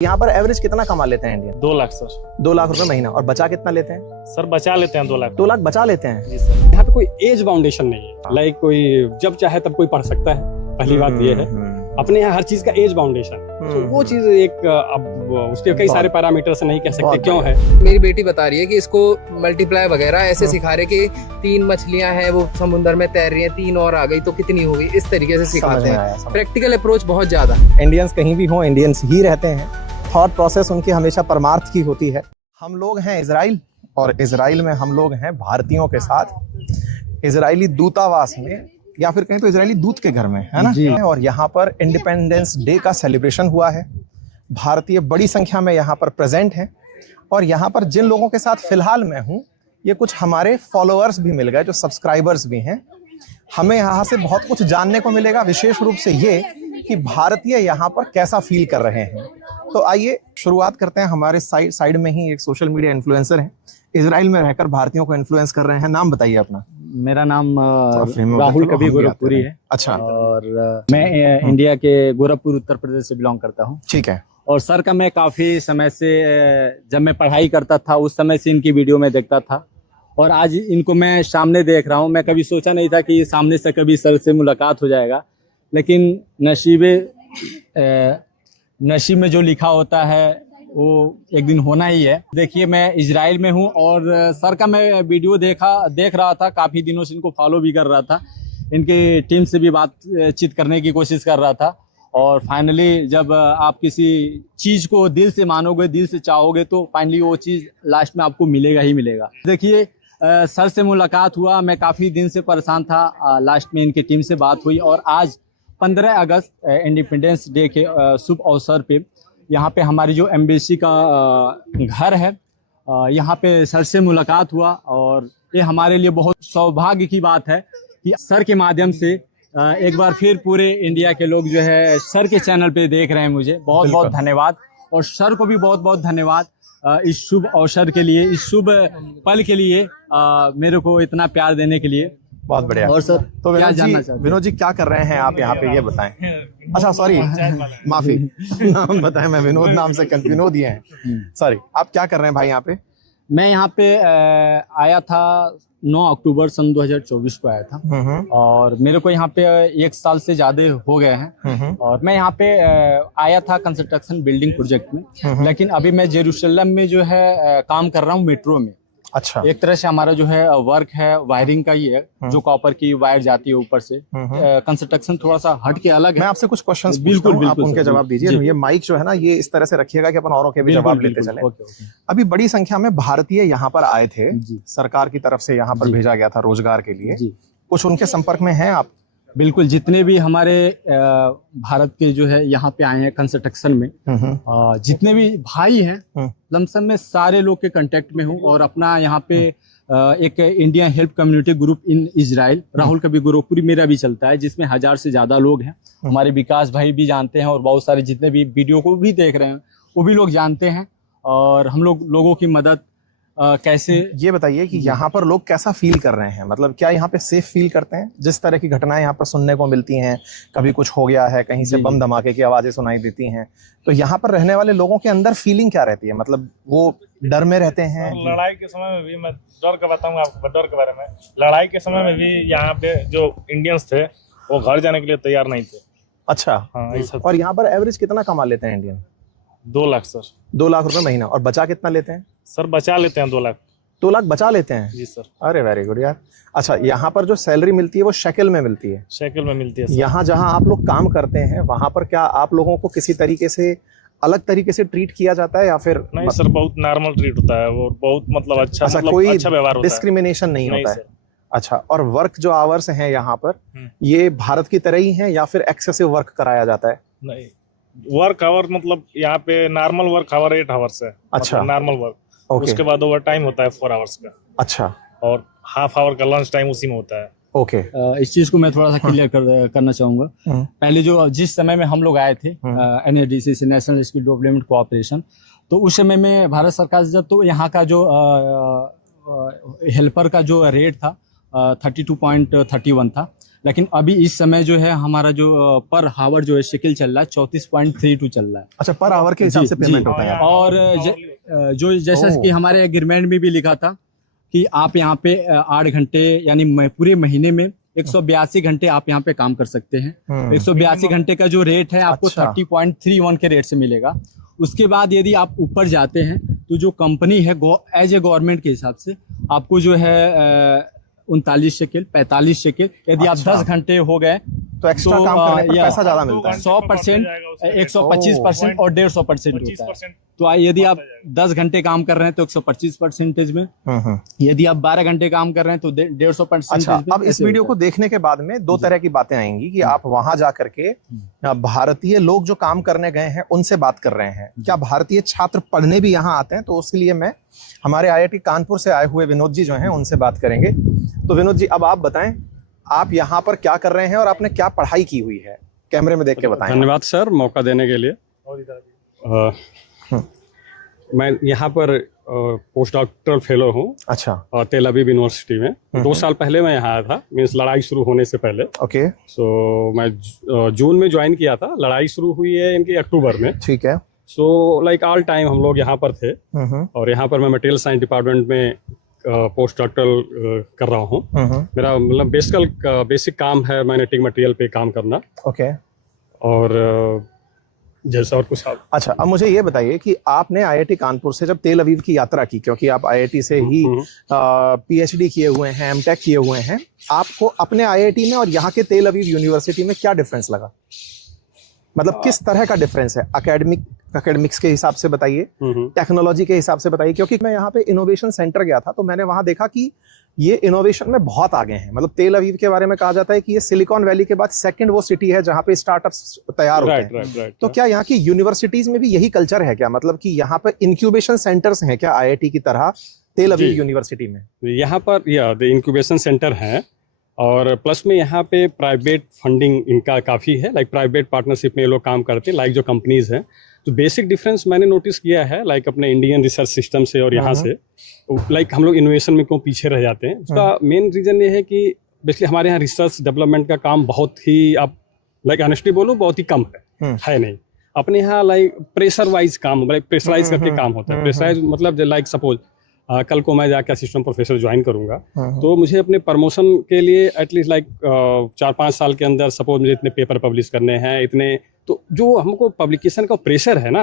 यहाँ पर एवरेज कितना कमा लेते हैं इंडियन? 2 लाख सर। 2 लाख रुपए महीना। और बचा कितना लेते हैं? सर बचा लेते हैं 2 लाख। 2 लाख बचा लेते हैं जी सर। यहाँ पे कोई एज बाउंडेशन नहीं है। लाइक कोई जब चाहे तब कोई पढ़ सकता है। पहली बात ये है अपने यहाँ हर चीज का एज बाउंडेशन, तो वो चीज एक अब उसके कई सारे पैरामीटर से नहीं कह सकते क्यों है। मेरी बेटी बता रही है कि इसको मल्टीप्लाई वगैरह ऐसे सिखा रहे कि 3 मछलियां हैं वो समुद्र में तैर रही हैं, 3 और आ गई तो कितनी होगी, इस तरीके से सिखाते हैं। प्रैक्टिकल अप्रोच बहुत ज्यादा। इंडियंस कहीं भी हों, इंडियंस ही रहते हैं। थॉट प्रोसेस उनकी हमेशा परमार्थ की होती है। हम लोग हैं इजराइल और इजराइल में हम लोग हैं भारतीयों के साथ इजरायली दूतावास में, या फिर कहीं तो इजरायली दूत के घर में, है ना। और यहाँ पर इंडिपेंडेंस डे का सेलिब्रेशन हुआ है। भारतीय बड़ी संख्या में यहाँ पर प्रेजेंट हैं। और यहाँ पर जिन लोगों के साथ फिलहाल मैं हूँ, ये कुछ हमारे फॉलोअर्स भी मिल गए जो सब्सक्राइबर्स भी हैं। हमें यहाँ से बहुत कुछ जानने को मिलेगा, विशेष रूप से ये कि भारतीय यहाँ पर कैसा फील कर रहे हैं। तो आइए शुरुआत करते हैं। हमारे साइड में ही एक सोशल मीडिया इन्फ्लुएंसर है, इजराइल में रहकर भारतीयों को इन्फ्लुएंस कर रहे हैं। नाम बताइए अपना। मेरा नाम राहुल कभी गोरखपुरी है। अच्छा। और मैं इंडिया के गोरखपुर उत्तर प्रदेश से बिलोंग करता हूँ। ठीक है। और सर का मैं काफी समय से, जब मैं पढ़ाई करता था उस समय से इनकी वीडियो में देखता था, और आज इनको मैं सामने देख रहा हूँ। मैं कभी सोचा नहीं था कि सामने से कभी सर से मुलाकात हो जाएगा, लेकिन नसीब में जो लिखा होता है वो एक दिन होना ही है। देखिए, मैं इजराइल में हूँ और सर का मैं वीडियो देख रहा था, काफ़ी दिनों से इनको फॉलो भी कर रहा था, इनके टीम से भी बातचीत करने की कोशिश कर रहा था। और फाइनली जब आप किसी चीज़ को दिल से मानोगे, दिल से चाहोगे, तो फाइनली वो चीज़ लास्ट में आपको मिलेगा ही मिलेगा। देखिए, सर से मुलाकात हुआ, मैं काफ़ी दिन से परेशान था। लास्ट में इनकी टीम से बात हुई और आज 15 अगस्त इंडिपेंडेंस डे के शुभ अवसर पे यहाँ पे हमारी जो एम्बेसी का घर है, यहाँ पे सर से मुलाकात हुआ। और ये हमारे लिए बहुत सौभाग्य की बात है कि सर के माध्यम से एक बार फिर पूरे इंडिया के लोग जो है सर के चैनल पे देख रहे हैं। मुझे बहुत बहुत धन्यवाद, और सर को भी बहुत बहुत धन्यवाद इस शुभ अवसर के लिए, इस शुभ पल के लिए, मेरे को इतना प्यार देने के लिए। बहुत बढ़िया। और सर तो विनोद जी क्या कर रहे हैं आप यहाँ पे, ये बताएं। अच्छा सॉरी, माफी, नाम बताएं। मैं विनोद नाम से विनोद ये हैं, सॉरी। आप क्या कर रहे हैं भाई यहाँ पे? मैं यहाँ पे आया था 9 अक्टूबर सन 2024 को आया था, और मेरे को यहाँ पे 1 साल से ज्यादा हो गए हैं। और मैं यहाँ पे आया था कंस्ट्रक्शन बिल्डिंग प्रोजेक्ट में, लेकिन अभी मैं जेरूशलम में जो है काम कर रहा हूँ, मेट्रो में। अच्छा। एक तरह से हमारा जो है वर्क है वायरिंग का ही है, जो कॉपर की वायर जाती है ऊपर से। कंस्ट्रक्शन थोड़ा सा हट के अलग है। मैं आपसे कुछ क्वेश्चंस बिल्कुल पूछता हूं, आप उनके जवाब दीजिए। ये माइक जो है ना, ये इस तरह से रखिएगा कि अपन औरों के भी जवाब लेते चले। अभी बड़ी संख्या में भारतीय यहाँ पर आए थे, सरकार की तरफ से यहाँ पर भेजा गया था रोजगार के लिए। कुछ उनके संपर्क में हैं आप? बिल्कुल, जितने भी हमारे भारत के जो है यहाँ पे आए हैं कंस्ट्रक्शन में, जितने भी भाई हैं लमसम में सारे लोग के कांटेक्ट में हूँ। और अपना यहाँ पे एक Indian help community group in Israel, Rahul कभी गोरखपुरी, मेरा भी चलता है, जिसमें 1000 से ज्यादा लोग हैं। हमारे विकास भाई भी जानते हैं, और बहुत सारे जितने भी वीडियो को भी देख रहे हैं वो भी लोग जानते हैं। और हम लोगों की मदद कैसे, ये बताइए कि यहाँ पर लोग कैसा फील कर रहे हैं? मतलब क्या यहाँ पे सेफ फील करते हैं? जिस तरह की घटनाएं यहाँ पर सुनने को मिलती हैं, कभी कुछ हो गया है, कहीं से बम धमाके की आवाजें सुनाई देती हैं, तो यहाँ पर रहने वाले लोगों के अंदर फीलिंग क्या रहती है? मतलब वो डर में रहते हैं? लड़ाई के समय में भी, मैं डर का बताऊंगा आपको, डर के बारे में। लड़ाई के समय में भी यहाँ पे जो इंडियंस थे वो घर जाने के लिए तैयार नहीं थे। अच्छा। हाँ, और यहाँ पर एवरेज कितना कमा लेते हैं इंडियन? 2 लाख सर। 2 लाख रुपए महीना। और बचा कितना लेते हैं? सर बचा लेते हैं 2 लाख। 2 लाख बचा लेते हैं? जी सर। अरे वेरी गुड यार। अच्छा, यहाँ पर जो सैलरी मिलती है वो शेकल में मिलती है? शेकल में मिलती है। यहाँ जहाँ आप लोग काम करते हैं वहाँ पर क्या आप लोगों को किसी तरीके से अलग तरीके से ट्रीट किया जाता है, या फिर नहीं सर, बहुत नॉर्मल ट्रीट होता है, वो बहुत मतलब अच्छा, मतलब कोई अच्छा व्यवहार होता है, डिस्क्रिमिनेशन नहीं होता है? सर। अच्छा। और वर्क जो आवर्स हैं यहाँ पर, ये भारत की तरह ही हैं या फिर एक्सेसिव वर्क कराया जाता है? नहीं, वर्क आवर मतलब यहाँ पे नॉर्मल वर्क आवर 8 आवर्स है। अच्छा। Normal work. उसके बाद ओवर टाइम होता है 4 आवर्स का। अच्छा। और हाफ आवर का लंच टाइम उसी में होता है। ओके। इस चीज को मैं थोड़ा सा क्लियर करना चाहूंगा। पहले जिस समय में हम लोग आए थे, NSDC से, नेशनल स्किल डेवलपमेंट कोऑपरेशन, तो उस समय में भारत सरकार से, जब तो यहाँ का जो हेल्पर का जो रेट था 32.31 था, लेकिन अभी इस समय जो है हमारा जो पर हावर जो है शिकिल चल रहा है 34.32 चल रहा है। अच्छा, पर आवर के हिसाब जी, से पेमेंट जी। होता है। और जो जैसा कि हमारे एग्रीमेंट में भी लिखा था कि आप यहाँ पे 8 घंटे यानी पूरे महीने में 182 घंटे आप यहाँ पे काम कर सकते हैं। 182 घंटे का जो रेट है आपको अच्छा। 30.31 के रेट से मिलेगा। उसके बाद यदि आप ऊपर जाते हैं तो जो कंपनी है एज ए गवर्नमेंट के हिसाब से आपको जो है 39 शेकेल 45 शेकेल यदि आप 10 घंटे हो गए तो एक्स्ट्रा काम करने पर पैसा ज्यादा मिलता है। 100%, 125% और 150% होता है। तो यदि आप 10 घंटे काम कर रहे हैं तो 125% में, यदि आप 12 घंटे काम कर रहे हैं तो 150%। अच्छा, अब इस वीडियो को देखने के बाद में दो तरह की बातें आएंगी कि आप वहां जा करके भारतीय लोग जो काम करने गए हैं उनसे बात कर रहे हैं, क्या भारतीय छात्र पढ़ने भी यहाँ आते हैं? तो उसके लिए मैं हमारे IIT कानपुर से आए हुए विनोद जी जो हैं उनसे बात करेंगे। तो विनोद जी, अब आप बताएं आप यहाँ पर क्या कर रहे हैं और आपने क्या पढ़ाई की हुई है, कैमरे में देख के बताएं। धन्यवाद सर मौका देने के लिए। मैं यहाँ पर पोस्ट डॉक्टरल फेलो हूँ। अच्छा। तेल अवीव यूनिवर्सिटी में 2 साल पहले मैं यहाँ आया था, मीन्स लड़ाई शुरू होने से पहले। ओके। सो मैं जून में ज्वाइन किया था, लड़ाई शुरू हुई है इनकी अक्टूबर में। ठीक है। सो लाइक ऑल टाइम हम लोग यहाँ पर थे और यहाँ पर मैं मटेरियल साइंस डिपार्टमेंट में पोस्ट डॉक्टरल कर रहा हूँ। मेरा मतलब बेसिक काम है मैग्नेटिक मटेरियल पे काम करना। ओके। और जैसा और कुछ आप। अच्छा, अब मुझे ये बताइए कि आपने IIT कानपुर से जब तेल अवीव की यात्रा की, क्योंकि आप IIT से ही PhD किए हुए हैं, MTech किए हुए हैं, आपको अपने IIT में और यहाँ के तेल अवीव यूनिवर्सिटी में क्या डिफरेंस लगा? मतलब किस तरह का डिफरेंस है? एकेडमिक्स के हिसाब से बताइए, टेक्नोलॉजी के हिसाब से बताइए, क्योंकि मैं यहाँ पे इनोवेशन सेंटर गया था तो मैंने वहां देखा कि ये इनोवेशन में बहुत आगे हैं। मतलब तेल अवीव के बारे में कहा जाता है कि ये सिलिकॉन वैली के बाद सेकंड वो सिटी है जहाँ पे स्टार्टअप्स तैयार होते हैं। तो क्या यहाँ की यूनिवर्सिटीज में भी यही कल्चर है क्या? मतलब कि यहाँ पे इंक्यूबेशन सेंटर्स हैं क्या IIT की तरह तेल अवीव यूनिवर्सिटी में? यहाँ पर इंक्यूबेशन सेंटर है और प्लस में यहाँ पे प्राइवेट फंडिंग इनका काफ़ी है। लाइक प्राइवेट पार्टनरशिप में ये लोग काम करते हैं, लाइक जो कंपनीज हैं। तो बेसिक डिफरेंस मैंने नोटिस किया है लाइक अपने इंडियन रिसर्च सिस्टम से और यहाँ से, लाइक हम लोग इनोवेशन में क्यों पीछे रह जाते हैं। उसका मेन रीज़न ये है कि बेसिकली हमारे यहाँ रिसर्च डेवलपमेंट का काम बहुत ही, आप लाइक ऑनेस्टली बोलूँ, बहुत ही कम है नहीं। अपने यहाँ लाइक प्रेशर वाइज काम, लाइक प्रेशराइज करके काम होता है। प्रेशराइज मतलब लाइक सपोज कल को मैं जाकर असिस्टेंट प्रोफेसर ज्वाइन करूंगा तो मुझे अपने प्रमोशन के लिए एटलीस्ट लाइक 4-5 साल के अंदर सपोज मुझे इतने पेपर पब्लिश करने हैं, इतने, तो जो हमको पब्लिकेशन का प्रेशर है ना,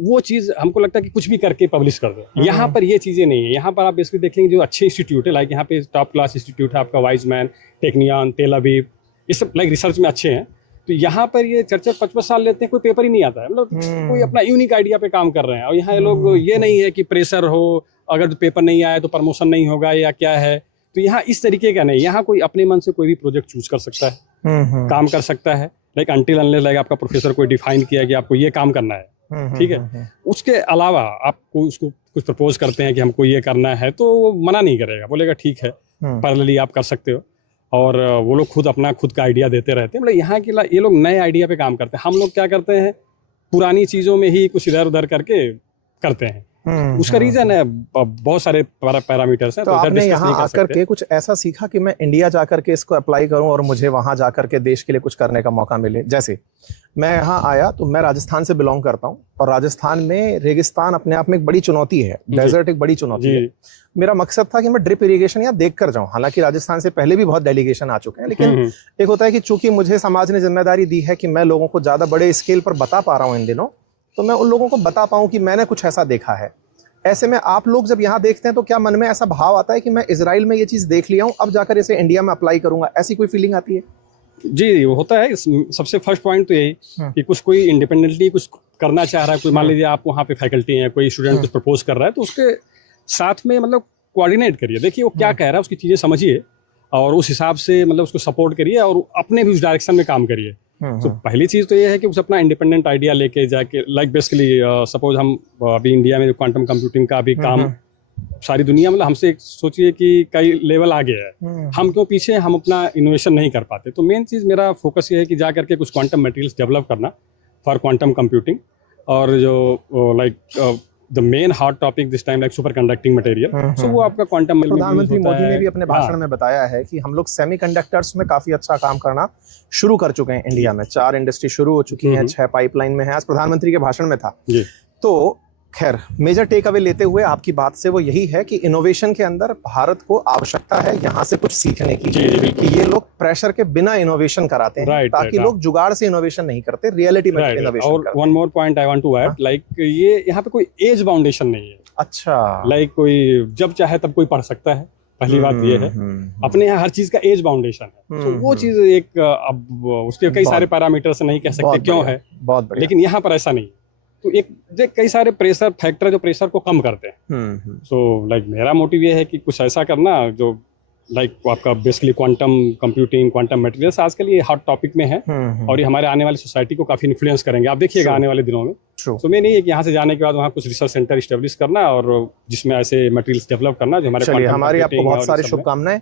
वो चीज़ हमको लगता है कि कुछ भी करके पब्लिश कर दो। यहाँ पर ये चीज़ें नहीं है। यहाँ पर आप बेसिकली देखेंगे जो अच्छे इंस्टीट्यूट है, लाइक यहाँ पे टॉप क्लास इंस्टीट्यूट है आपका वाइजमैन, टेक्नियन, तेल अवीव, ये सब लाइक रिसर्च में अच्छे हैं। तो यहाँ पर ये 4-5 साल लेते हैं, कोई पेपर ही नहीं आता है। मतलब कोई अपना यूनिक आइडिया पे काम कर रहे हैं। और यहाँ लोग ये नहीं है कि प्रेशर हो, अगर पेपर नहीं आया तो प्रमोशन नहीं होगा या क्या है। तो यहाँ इस तरीके का नहीं, यहाँ कोई अपने मन से कोई भी प्रोजेक्ट चूज कर सकता है, काम कर सकता है। लाइक अनटिल अनलेस लाइक आपका प्रोफेसर कोई डिफाइन किया कि आपको ये काम करना है, ठीक है, उसके अलावा आपको उसको कुछ प्रपोज करते हैं कि हमको ये करना है तो वो मना नहीं करेगा, बोलेगा ठीक है पैरेलली आप कर सकते हो। और वो लोग खुद का आइडिया देते रहते हैं। मतलब यहाँ की ये लोग नए आइडिया पे काम करते हैं। हम लोग क्या करते हैं, पुरानी चीज़ों में ही कुछ इधर उधर करके करते हैं। उसका रीजन है बहुत सारे पैरामीटर्स हैं। तो आपने यहाँ आकर के कुछ ऐसा सीखा कि मैं इंडिया जाकर के इसको अप्लाई करूं और मुझे वहां जाकर के देश के लिए कुछ करने का मौका मिले? जैसे मैं यहाँ आया तो मैं राजस्थान से बिलोंग करता हूँ और राजस्थान में रेगिस्तान अपने आप में एक बड़ी चुनौती है, डेजर्ट एक बड़ी चुनौती है। मेरा मकसद था कि मैं ड्रिप इरिगेशन यहाँ देख कर जाऊँ। हालांकि राजस्थान से पहले भी बहुत डेलीगेशन आ चुके हैं, लेकिन एक होता है कि चूंकि मुझे समाज ने जिम्मेदारी दी है कि मैं लोगों को ज्यादा बड़े स्केल पर बता पा रहा हूँ इन दिनों, तो मैं उन लोगों को बता पाऊँ कि मैंने कुछ ऐसा देखा है। ऐसे में आप लोग जब यहाँ देखते हैं तो क्या मन में ऐसा भाव आता है कि मैं इजराइल में ये चीज देख लिया हूँ, अब जाकर इसे इंडिया में अप्लाई करूंगा, ऐसी कोई फीलिंग आती है? जी, वो होता है। सबसे फर्स्ट पॉइंट तो यही कि कोई इंडिपेंडेंटली कुछ करना चाह रहा है। कोई मान लीजिए आप वहाँ पे फैकल्टी हैं, कोई स्टूडेंट कुछ प्रपोज कर रहा है तो उसके साथ में मतलब कोऑर्डिनेट करिए, देखिए वो क्या कह रहा है, उसकी चीज़ें समझिए और उस हिसाब से मतलब उसको सपोर्ट करिए और अपने भी उस डायरेक्शन में काम करिए। तो पहली चीज़ तो ये है कि उसे अपना इंडिपेंडेंट आइडिया लेके जाके, लाइक बेसिकली सपोज हम अभी इंडिया में क्वांटम कंप्यूटिंग का भी काम सारी दुनिया मतलब हमसे सोचिए कि कई लेवल आगे है, हम क्यों पीछे, हम अपना इनोवेशन नहीं कर पाते। तो मेन चीज़ मेरा फोकस ये है कि जा करके कुछ क्वांटम मटेरियल्स डेवलप करना फॉर क्वांटम कंप्यूटिंग। और जो like the main hot topic this time like super conducting material, so वो आपका क्वांटम में प्रधानमंत्री मोदी ने भी अपने भाषण हाँ, में बताया है कि हम लोग सेमीकंडक्टर्स में काफी अच्छा काम करना शुरू कर चुके हैं इंडिया में। 4 इंडस्ट्री शुरू हो चुकी हैं, 6 पाइपलाइन में है। आज प्रधानमंत्री के भाषण में था। जी। तो खैर मेजर टेक अवे लेते हुए आपकी बात से वो यही है कि इनोवेशन के अंदर भारत को आवश्यकता है यहाँ से कुछ सीखने की, जी, बिल्कुल। कि ये लोग प्रेशर के बिना इनोवेशन कराते हैं, Right, ताकि right, लोग जुगाड़ से इनोवेशन नहीं करते, रियलिटी में राइट। इनोवेशन और करते one more point I want to add, like ये यहाँ पे कोई एज बाउंडेशन नहीं है। अच्छा, लाइक कोई जब चाहे तब कोई पढ़ सकता है, पहली बात ये है। अपने यहाँ हर चीज का एज बाउंडेशन है, तो वो चीज एक अब उसके कई सारे पैरामीटर से नहीं कह सकते क्यों है, बहुत बढ़िया। लेकिन यहाँ पर ऐसा नहीं। तो एक कई सारे प्रेशर फैक्टर जो प्रेशर को कम करते हैं। सो लाइक मेरा मोटिव ये है कि कुछ ऐसा करना जो लाइक आपका basically quantum computing, quantum materials आजकल ये हॉट टॉपिक में है, और ये हमारे आने वाली सोसाइटी को काफी इन्फ्लुएंस करेंगे, आप देखिएगा आने वाले दिनों में। तो मैं नहीं है कि यहाँ से जाने के बाद वहाँ कुछ रिसर्च सेंटर स्टेब्लिश करना और जिसमें ऐसे मटेरियल्स डेवलप करना जो हमारे चलिए, quantum हमारी आपको computing बहुत और सारी इस सब में। शुभकामनाएं।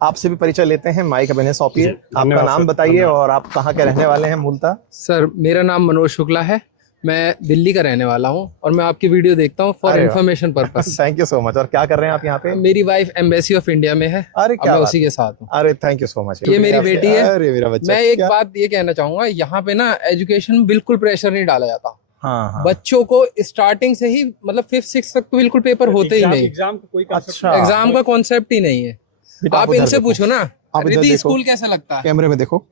आपसे भी परिचय लेते हैं, माइक अब इन्हें सौंपिए। जी, आपका धन्यवाद नाम सर, बताइए धन्यवाद। और आप कहाँ के रहने वाले हैं मूलतः? सर मेरा नाम मनोज शुक्ला है, मैं दिल्ली का रहने वाला हूँ और मैं आपकी वीडियो देखता हूँ फॉर अरे वाह। Information purpose. Thank you so much. और क्या कर रहे हैं आप यहाँ पे? मेरी वाइफ एम्बेसी ऑफ इंडिया में है, अरे अब क्या मैं बात उसी के साथ हूँ। अरे थैंक यू सो मच। ये मेरी बेटी है। अरे मेरा बच्चा। मैं एक क्या? बात ये कहना चाहूंगा, यहाँ पे ना एजुकेशन में बिल्कुल प्रेशर नहीं डाला जाता। हाँ। बच्चों को स्टार्टिंग से ही मतलब 5th-6th तक तो बिल्कुल पेपर होते ही नहीं, एग्जाम का कोई अच्छा। एग्जाम का कॉन्सेप्ट ही नहीं है। बेटा, आप उधर इनसे देखो। पूछो ना, आप इधर रिद्धि देखो। स्कूल कैसा लगता है? कैमरे में देखो,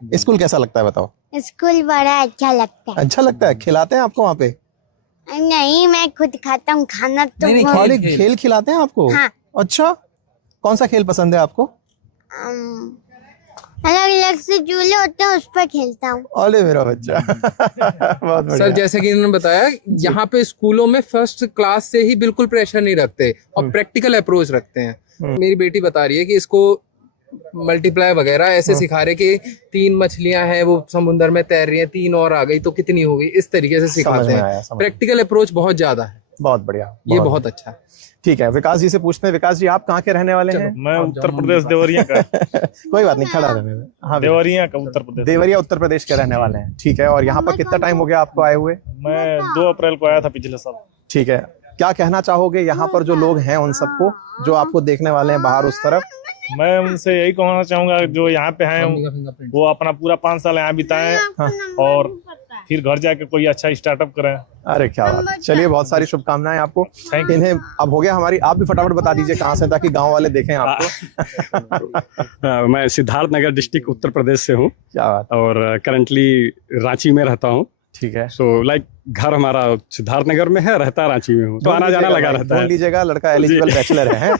स्कूल कैसा लगता है बताओ? स्कूल बड़ा अच्छा लगता है। अच्छा लगता है? खिलाते हैं आपको वहाँ पे? नहीं, मैं खुद खाता हूँ खाना तो नहीं, वो- खाली खेल। खेल खिलाते हैं आपको? हाँ। अच्छा, कौन सा खेल पसंद है आपको? अलग अलग से झूले होते हैं, उस पर खेलता हूँ। अरे मेरा बच्चा। बहुत बढ़िया। सर जैसे कि इन्होंने बताया, यहाँ पे स्कूलों में फर्स्ट क्लास से ही बिल्कुल प्रेशर नहीं रखते और प्रैक्टिकल अप्रोच रखते हैं। मेरी बेटी बता रही है कि इसको मल्टीप्लाई वगैरह ऐसे सिखा रहे कि 3 मछलियां हैं वो समुद्र में तैर रही हैं, 3 और आ गई तो कितनी होगी, इस तरीके से सिखाते में आया, हैं। समझ में। प्रैक्टिकल अप्रोच बहुत ज्यादा है, बहुत बढ़िया। ये बहुत अच्छा है। ठीक है, विकास जी से पूछते हैं। विकास जी, आप कहाँ के रहने वाले हैं? मैं उत्तर प्रदेश देवरिया का। कोई बात नहीं, खड़ा रहने में। हाँ, देवरिया का उत्तर प्रदेश। देवरिया उत्तर प्रदेश के रहने वाले हैं। ठीक है, और यहाँ पर कितना टाइम हो गया आपको आए हुए? मैं 2 अप्रैल को आया था पिछले साल। ठीक है, क्या कहना चाहोगे यहाँ पर जो लोग हैं उन सबको, जो आपको देखने वाले हैं बाहर उस तरफ? मैं उनसे यही कहना चाहूंगा जो यहाँ पे हैं वो अपना पूरा 5 साल यहाँ बिताएं और फिर घर जाके कोई अच्छा स्टार्टअप करें। अरे क्या बात है। चलिए, बहुत सारी शुभकामनाएं आपको। Thank you. इन्हें अब हो गया हमारी, आप भी फटाफट बता दीजिए कहाँ से, ताकि गांव वाले देखें आपको। मैं सिद्धार्थ नगर डिस्ट्रिक्ट उत्तर प्रदेश से हूँ क्या बात। और करंटली रांची में रहता हूँ। ठीक है, सो लाइक घर हमारा सिद्धार्थ नगर में है, रहता रांची में हूँ, तो आना जाना लगा रहता ढूंढ है। लीजिएगा, लड़का एलिजिबल बैचलर है।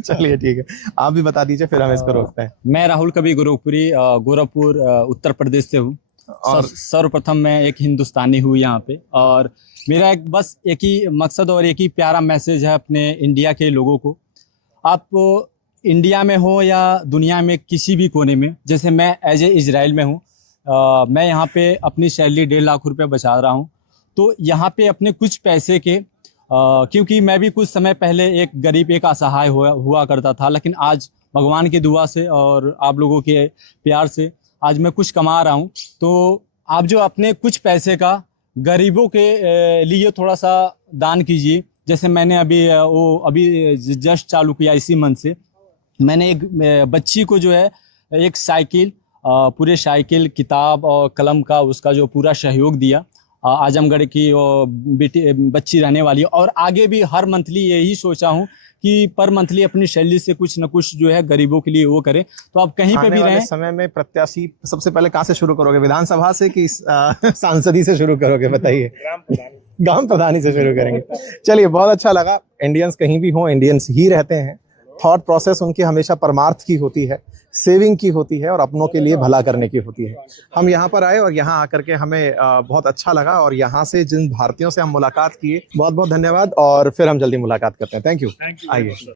चलिए ठीक है, आप भी बता दीजिए, फिर हम इसको रोकते हैं। मैं राहुल कबीर गोरखपुरी, गोरखपुर उत्तर प्रदेश से हूँ। और सर्वप्रथम मैं एक हिंदुस्तानी हूँ यहाँ पे, और मेरा बस एक ही मकसद और एक ही प्यारा मैसेज है अपने इंडिया के लोगों को। आप इंडिया में हो या दुनिया में किसी भी कोने में, जैसे मैं एज ए इजराइल में हूँ, मैं यहाँ पे अपनी सैलरी 1.5 लाख रुपए बचा रहा हूँ। तो यहाँ पे अपने कुछ पैसे के क्योंकि मैं भी कुछ समय पहले एक गरीब, एक असहाय हुआ करता था, लेकिन आज भगवान की दुआ से और आप लोगों के प्यार से आज मैं कुछ कमा रहा हूँ। तो आप जो अपने कुछ पैसे का गरीबों के लिए थोड़ा सा दान कीजिए। जैसे मैंने अभी जस्ट चालू किया इसी मंथ से, मैंने एक बच्ची को जो है एक साइकिल, पूरे साइकिल, किताब और कलम का उसका जो पूरा सहयोग दिया। आजमगढ़ की बच्ची रहने वाली है, और आगे भी हर मंथली यही सोचा हूँ कि पर मंथली अपनी सैलरी से कुछ न कुछ जो है गरीबों के लिए वो करें। तो आप कहीं पे भी रहें। समय में प्रत्याशी सबसे पहले कहाँ से शुरू करोगे? विधानसभा से कि सांसदी से शुरू करोगे? बताइए। ग्राम प्रधानी से शुरू करेंगे। चलिए, बहुत अच्छा लगा। इंडियंस कहीं भी हों, इंडियंस ही रहते हैं। थॉट प्रोसेस उनकी हमेशा परमार्थ की होती है, सेविंग की होती है और अपनों के लिए भला करने की होती है। हम यहाँ पर आए और यहाँ आकर के हमें बहुत अच्छा लगा, और यहाँ से जिन भारतीयों से हम मुलाकात किए, बहुत बहुत धन्यवाद, और फिर हम जल्दी मुलाकात करते हैं। Thank you. आइए।